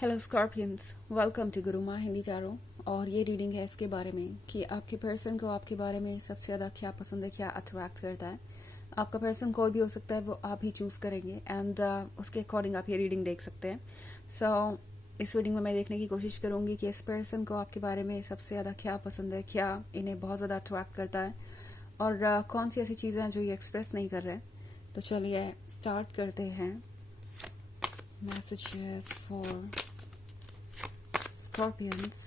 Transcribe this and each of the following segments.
Hello scorpions, welcome to Guruma Hindi tarot. और ये reading है इसके बारे में कि आपके पर्सन को आपके बारे में सबसे ज़्यादा क्या पसंद है, क्या अट्रैक्ट करता है। आपका पर्सन कोई भी हो सकता है, वो आप ही चूज़ करेंगे एंड उसके अकॉर्डिंग आप ये रीडिंग देख सकते हैं। सो इस रीडिंग में मैं देखने की कोशिश करूंगी कि इस पर्सन को आपके बारे में सबसे ज़्यादा क्या पसंद है, क्या इन्हें बहुत ज़्यादा अट्रैक्ट करता है और कौन सी ऐसी चीज़ें हैं जो ये एक्सप्रेस नहीं कर रहे। तो चलिए स्टार्ट करते हैं। Messages for Scorpions.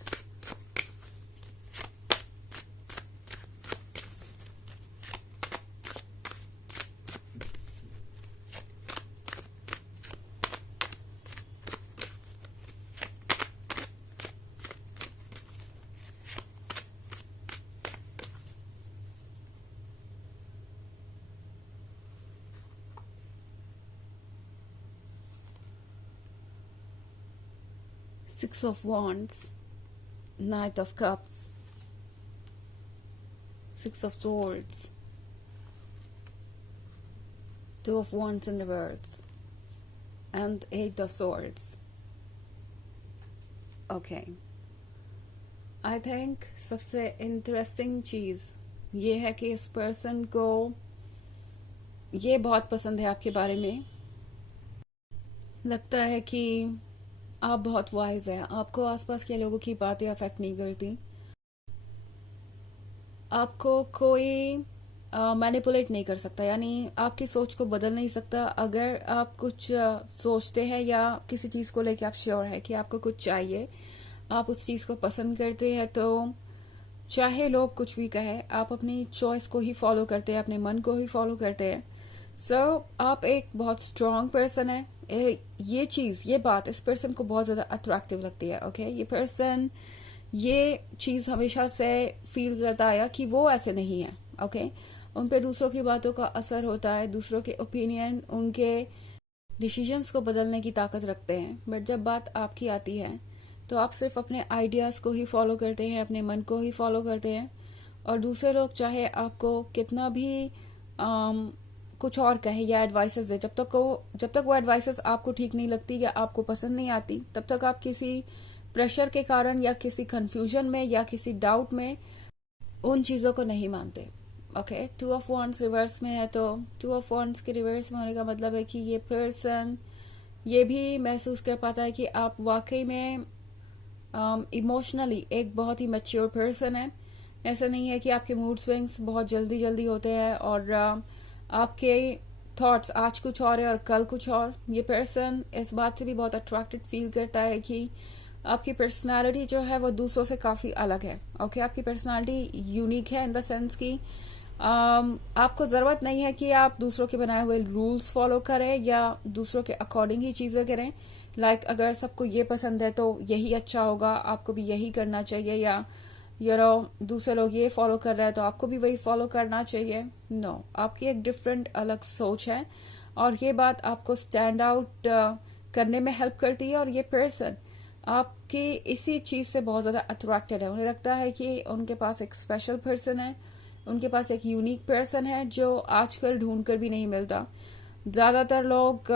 6 of Wands, Knight of Cups, 6 of Swords, 2 of Wands in reverse, and 8 of Swords. Okay. I think सबसे इंटरेस्टिंग चीज़ ये है कि इस पर्सन को ये बहुत पसंद है आपके बारे में। लगता है कि आप बहुत वाइज है, आपको आसपास के लोगों की बातें अफेक्ट नहीं करती, आपको कोई मैनिपुलेट नहीं कर सकता, यानी आपकी सोच को बदल नहीं सकता। अगर आप कुछ सोचते हैं या किसी चीज़ को लेकर आप श्योर है कि आपको कुछ चाहिए, आप उस चीज़ को पसंद करते हैं, तो चाहे लोग कुछ भी कहे, आप अपनी चॉइस को ही फॉलो करते हैं, अपने मन को ही फॉलो करते हैं। आप एक बहुत स्ट्रांग पर्सन है। ये चीज़, ये बात इस पर्सन को बहुत ज़्यादा अट्रैक्टिव लगती है। ओके, ये पर्सन ये चीज़ हमेशा से फील करता आया कि वो ऐसे नहीं है। ओके, उन पे दूसरों की बातों का असर होता है, दूसरों के ओपिनियन उनके डिसीजंस को बदलने की ताकत रखते हैं। बट जब बात आपकी आती है तो आप सिर्फ अपने आइडियाज़ को ही फॉलो करते हैं, अपने मन को ही फॉलो करते हैं, और दूसरे लोग चाहे आपको कितना भी कुछ और कहे या एडवाइसेस दे, जब तक वो एडवाइसेस आपको ठीक नहीं लगती या आपको पसंद नहीं आती, तब तक आप किसी प्रेशर के कारण या किसी कंफ्यूजन में या किसी डाउट में उन चीज़ों को नहीं मानते। ओके, 2 ऑफ वॉन्ड्स रिवर्स में है, तो 2 ऑफ वॉन्ड्स के रिवर्स में होने का मतलब है कि ये पर्सन ये भी महसूस कर पाता है कि आप वाकई में इमोशनली एक बहुत ही मैच्योर पर्सन है। ऐसा नहीं है कि आपके मूड स्विंग्स बहुत जल्दी जल्दी होते हैं और आपके थॉट्स आज कुछ और है और कल कुछ और। ये पर्सन इस बात से भी बहुत अट्रैक्टेड फील करता है कि आपकी पर्सनालिटी जो है वो दूसरों से काफ़ी अलग है। ओके, आपकी पर्सनालिटी यूनिक है इन द सेंस कि आपको ज़रूरत नहीं है कि आप दूसरों के बनाए हुए रूल्स फॉलो करें या दूसरों के अकॉर्डिंग ही चीज़ें करें। अगर सबको ये पसंद है तो यही अच्छा होगा, आपको भी यही करना चाहिए, या दूसरे लोग ये फॉलो कर रहे हैं तो आपको भी वही फॉलो करना चाहिए। नो, आपकी एक डिफरेंट अलग सोच है और ये बात आपको स्टैंड आउट करने में हेल्प करती है। और ये पर्सन आपकी इसी चीज से बहुत ज्यादा अट्रैक्टेड है। उन्हें लगता है कि उनके पास एक स्पेशल पर्सन है, उनके पास एक यूनिक पर्सन है जो आजकल ढूंढ कर भी नहीं मिलता। ज्यादातर लोग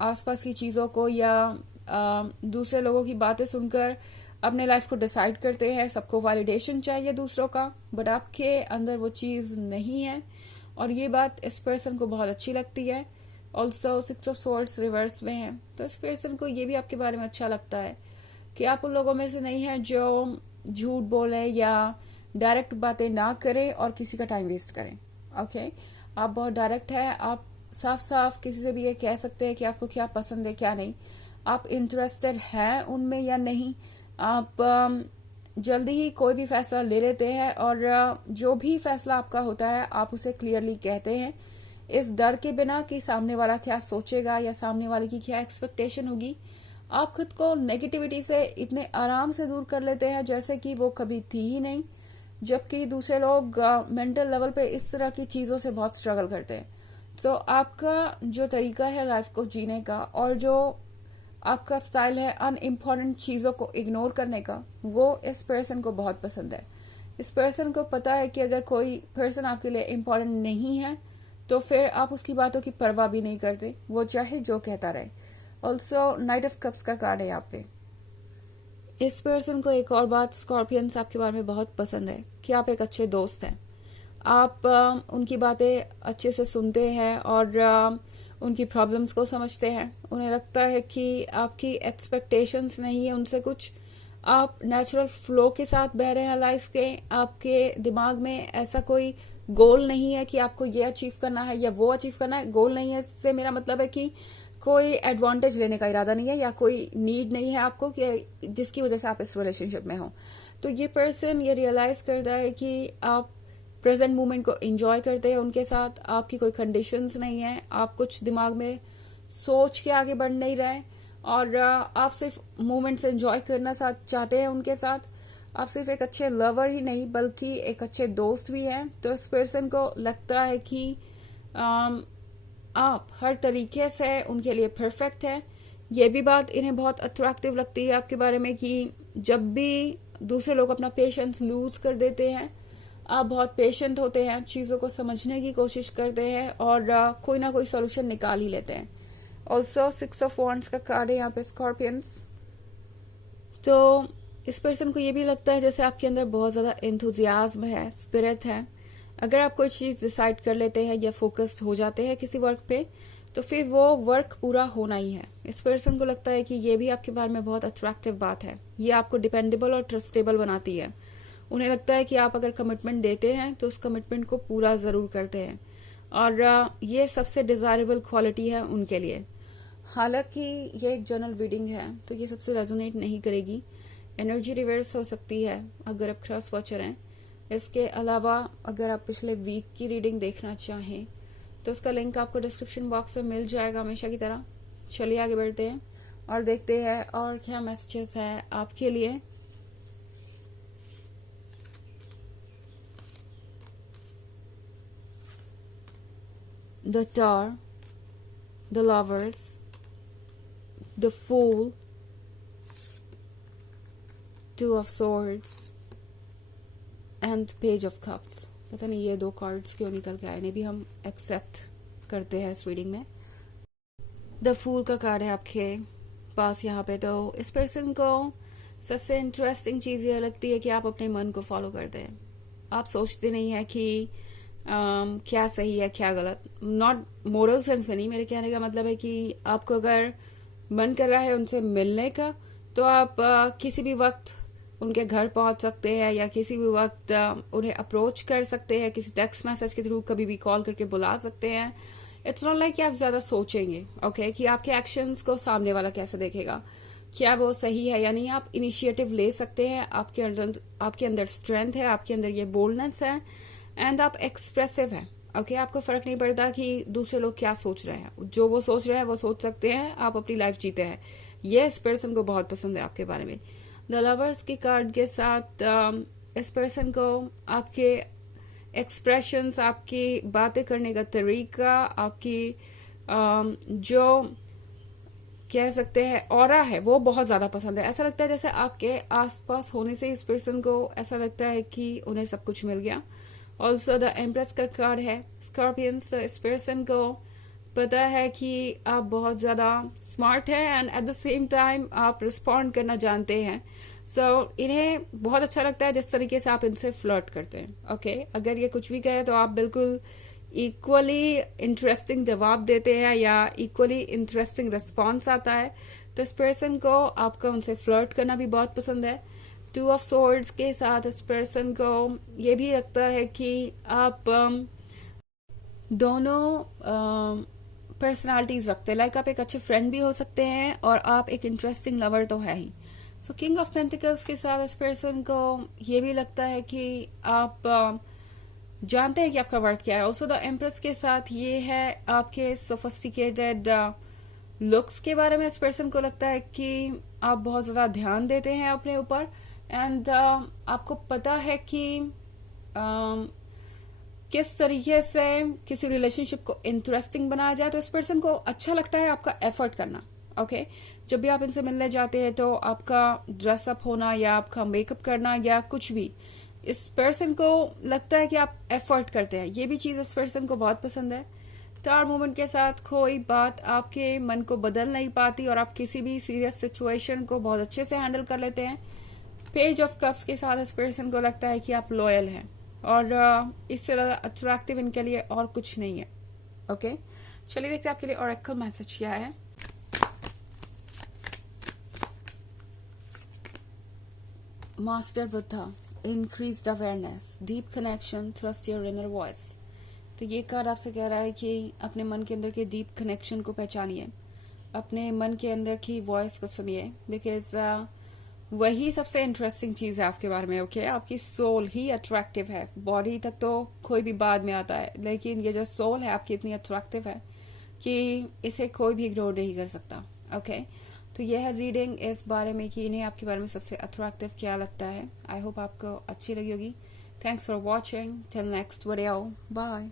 आसपास की चीजों को या दूसरे लोगों की बातें सुनकर अपने लाइफ को डिसाइड करते हैं, सबको वैलिडेशन चाहिए दूसरों का, बट आपके अंदर वो चीज नहीं है और ये बात इस पर्सन को बहुत अच्छी लगती है। ऑल्सो 6 ऑफ स्वॉर्ड्स रिवर्स में है, तो इस पर्सन को ये भी आपके बारे में अच्छा लगता है कि आप उन लोगों में से नहीं है जो झूठ बोले या डायरेक्ट बातें ना करें और किसी का टाइम वेस्ट करें। ओके, आप बहुत डायरेक्ट है, आप साफ साफ किसी से भी ये कह सकते हैं कि आपको क्या पसंद है क्या नहीं, आप इंटरेस्टेड हैं उनमें या नहीं। आप जल्दी ही कोई भी फैसला ले लेते हैं और जो भी फैसला आपका होता है आप उसे क्लियरली कहते हैं, इस डर के बिना कि सामने वाला क्या सोचेगा या सामने वाले की क्या एक्सपेक्टेशन होगी। आप खुद को नेगेटिविटी से इतने आराम से दूर कर लेते हैं जैसे कि वो कभी थी ही नहीं, जबकि दूसरे लोग मेंटल लेवल पे इस तरह की चीजों से बहुत स्ट्रगल करते हैं। आपका जो तरीका है लाइफ को जीने का और जो आपका स्टाइल है अनइम्पॉर्टेंट चीजों को इग्नोर करने का, वो इस पर्सन को बहुत पसंद है। इस पर्सन को पता है कि अगर कोई पर्सन आपके लिए इम्पोर्टेंट नहीं है तो फिर आप उसकी बातों की परवाह भी नहीं करते, वो चाहे जो कहता रहे। ऑल्सो नाइट ऑफ कप्स का कार्ड है यहाँ पे। इस पर्सन को एक और बात स्कॉर्पियंस आपके बारे में बहुत पसंद है कि आप एक अच्छे दोस्त हैं। आप उनकी बातें अच्छे से सुनते हैं और उनकी प्रॉब्लम्स को समझते हैं। उन्हें लगता है कि आपकी एक्सपेक्टेशंस नहीं है उनसे कुछ, आप नेचुरल फ्लो के साथ बह रहे हैं लाइफ के। आपके दिमाग में ऐसा कोई गोल नहीं है कि आपको ये अचीव करना है या वो अचीव करना है। गोल नहीं है इससे मेरा मतलब है कि कोई एडवांटेज लेने का इरादा नहीं है या कोई नीड नहीं है आपको कि जिसकी वजह से आप इस रिलेशनशिप में हो। तो ये पर्सन ये रियलाइज करता है कि आप प्रेजेंट मोमेंट को एंजॉय करते हैं उनके साथ। आपकी कोई कंडीशंस नहीं है, आप कुछ दिमाग में सोच के आगे बढ़ नहीं रहे और आप सिर्फ मोमेंट्स एंजॉय करना चाहते हैं उनके साथ। आप सिर्फ एक अच्छे लवर ही नहीं बल्कि एक अच्छे दोस्त भी हैं। तो इस पर्सन को लगता है कि आप हर तरीके से उनके लिए परफेक्ट है। ये भी बात इन्हें बहुत अट्रैक्टिव लगती है आपके बारे में कि जब भी दूसरे लोग अपना पेशेंस लूज कर देते हैं, आप बहुत पेशेंट होते हैं, चीज़ों को समझने की कोशिश करते हैं और कोई ना कोई सोल्यूशन निकाल ही लेते हैं। ऑल्सो 6 ऑफ वॉन्ड्स का कार्ड है यहाँ पे स्कॉर्पियंस। तो इस पर्सन को ये भी लगता है जैसे आपके अंदर बहुत ज़्यादा एंथुजियाज्म है, स्पिरिट है। अगर आप कोई चीज़ डिसाइड कर लेते हैं या फोकस्ड हो जाते हैं किसी वर्क पे, तो फिर वो वर्क पूरा होना ही है। इस पर्सन को लगता है कि ये भी आपके बारे में बहुत अट्रैक्टिव बात है। ये आपको डिपेंडेबल और ट्रस्टेबल बनाती है। उन्हें लगता है कि आप अगर कमिटमेंट देते हैं तो उस कमिटमेंट को पूरा ज़रूर करते हैं और ये सबसे डिजायरेबल क्वालिटी है उनके लिए। हालांकि ये एक जनरल रीडिंग है तो ये सबसे रेजोनेट नहीं करेगी। एनर्जी रिवर्स हो सकती है अगर आप क्रॉस वॉचर हैं। इसके अलावा अगर आप पिछले वीक की रीडिंग देखना चाहें तो उसका लिंक आपको डिस्क्रिप्शन बॉक्स में मिल जाएगा हमेशा की तरह। चलिए आगे बढ़ते हैं और देखते हैं और क्या मैसेजेस है आपके लिए। The Tower, the Lovers, the Fool, 2 of Swords and Page of Cups। पता नहीं ये 2 कार्ड्स क्यों निकल के आए, इन्हें भी हम एक्सेप्ट करते हैं इस रीडिंग में। द फूल का कार्ड है आपके पास यहाँ पे। तो इस पर्सन को सबसे इंटरेस्टिंग चीज़ ये लगती है कि आप अपने मन को फॉलो करते हैं। आप सोचते नहीं है कि क्या सही है क्या गलत। नॉट मोरल सेंस में नहीं, मेरे कहने का मतलब है कि आपको अगर मन कर रहा है उनसे मिलने का तो आप किसी भी वक्त उनके घर पहुंच सकते हैं या किसी भी वक्त उन्हें अप्रोच कर सकते हैं, किसी टेक्स्ट मैसेज के थ्रू कभी भी कॉल करके बुला सकते हैं। इट्स नॉट लाइक कि आप ज्यादा सोचेंगे ओके कि आपके एक्शंस को सामने वाला कैसे देखेगा, क्या वो सही है या नहीं। आप इनिशिएटिव ले सकते हैं। आपके अंदर स्ट्रेंथ है, आपके अंदर ये बोल्डनेस है एंड आप एक्सप्रेसिव हैं ओके। आपको फर्क नहीं पड़ता कि दूसरे लोग क्या सोच रहे हैं, जो वो सोच रहे हैं वो सोच सकते हैं, आप अपनी लाइफ जीते हैं। ये इस पर्सन को बहुत पसंद है आपके बारे में। द लवर्स की कार्ड के साथ इस पर्सन को आपके एक्सप्रेशंस, आपकी बातें करने का तरीका, आपकी जो कह सकते हैं ऑरा है वो बहुत ज्यादा पसंद है। ऐसा लगता है जैसे आपके आसपास होने से इस पर्सन को ऐसा लगता है कि उन्हें सब कुछ मिल गया। ऑल्सो द एम्प्रेस का कार्ड है स्कॉर्पियंस। इस पर्सन को पता है कि आप बहुत ज्यादा स्मार्ट हैं and at the same time आप रिस्पॉन्ड करना जानते हैं। सो इन्हें बहुत अच्छा लगता है जिस तरीके से आप इनसे फ्लर्ट करते हैं ओके। अगर ये कुछ भी कहे तो आप बिल्कुल इक्वली इंटरेस्टिंग जवाब देते हैं या इक्वली इंटरेस्टिंग रिस्पॉन्स आता है। तो इस पर्सन को आपका उनसे फ्लर्ट करना भी बहुत पसंद है। 2 ऑफ सोर्ड्स के साथ इस पर्सन को ये भी लगता है कि आप दोनों पर्सनालिटीज रखते हैं। लाइक आप एक अच्छे फ्रेंड भी हो सकते हैं और आप एक इंटरेस्टिंग लवर तो है ही। सो किंग ऑफ पेंटिकल्स के साथ इस पर्सन को ये भी लगता है कि आप जानते हैं कि आपका वर्थ क्या है। ऑल्सो द एम्प्रेस के साथ ये है आपके सोफिस्टिकेटेड लुक्स के बारे में। इस पर्सन को लगता है कि आप बहुत ज्यादा ध्यान देते हैं अपने ऊपर एंड आपको पता है कि किस तरीके से किसी रिलेशनशिप को इंटरेस्टिंग बनाया जाए। तो इस पर्सन को अच्छा लगता है आपका एफर्ट करना ओके। जब भी आप इनसे मिलने जाते हैं तो आपका ड्रेसअप होना या आपका मेकअप करना या कुछ भी, इस पर्सन को लगता है कि आप एफर्ट करते हैं। ये भी चीज इस पर्सन को बहुत पसंद है। स्टार मूवमेंट के साथ कोई बात आपके मन को बदल नहीं पाती और आप किसी भी सीरियस सिचुएशन को बहुत अच्छे से हैंडल कर लेते हैं। पेज ऑफ कप्स के साथ इस पर्सन को लगता है कि आप लॉयल हैं और इससे ज्यादा अट्रैक्टिव इनके लिए और कुछ नहीं है। ओके, चलिए देखते हैं आपके लिए ऑरेकल मैसेज क्या है। Master Buddha, increased awareness, deep connection, trust your inner voice. तो ये कार्ड आपसे कह रहा है कि अपने मन के अंदर के डीप कनेक्शन को पहचानिए, अपने मन के अंदर की वॉइस को सुनिए, बिकॉज वही सबसे इंटरेस्टिंग चीज है आपके बारे में। ओके, आपकी सोल ही अट्रैक्टिव है, बॉडी तक तो कोई भी बाद में आता है, लेकिन ये जो सोल है आपकी इतनी अट्रैक्टिव है कि इसे कोई भी इग्नोर नहीं कर सकता। ओके, तो यह है रीडिंग इस बारे में कि इन्हें आपके बारे में सबसे अट्रैक्टिव क्या लगता है। आई होप आपको अच्छी लगी होगी। Thanks for watching, till next video, bye.